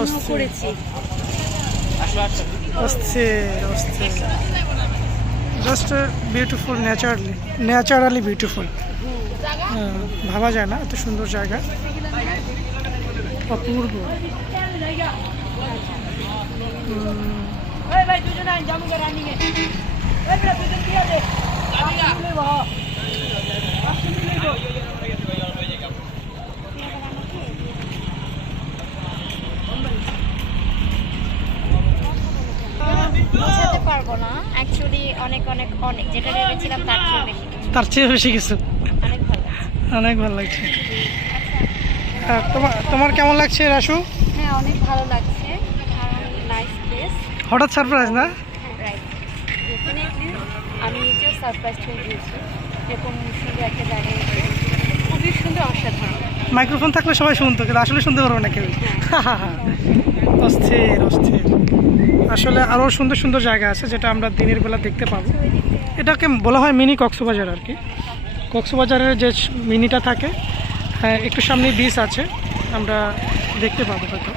আমিও করেছি। Just beautiful, naturally beautiful. ভাবা যায় না এত সুন্দর জায়গা, অপূর্ব। বোঝাতে পারবো না অ্যাকচুয়ালি, অনেক অনেক অনেক যেটা ভেবেছিলাম তার চেয়ে বেশি কিছু। তার চেয়ে বেশি কিছু। অনেক ভালো লাগছে। অনেক ভালো লাগছে। তোমার কেমন লাগছে রাসু? হ্যাঁ অনেক ভালো লাগছে, নাইস প্লেস। হঠাৎ সারপ্রাইজ না? রাইট, ডেফিনেটলি আমি নিজেও সারপ্রাইজ হয়ে গিয়েছি, এরকম সুন্দর একটা জায়গায় এসে। খুবই সুন্দর, অসাধারণ। মাইক্রোফোন থাকলে সবাই শুনতো, কিন্তু আসলে শুনতে পারবো না কেউ। অস্থির অস্থির। আসলে আরও সুন্দর সুন্দর জায়গা আছে যেটা আমরা দিনের বেলা দেখতে পাবো। এটাকে বলা হয় মিনি কক্সবাজার আর কি। কক্সবাজারের যে মিনিটা থাকে, একটু সামনে বিচ আছে, আমরা দেখতে পাবো হয়তো।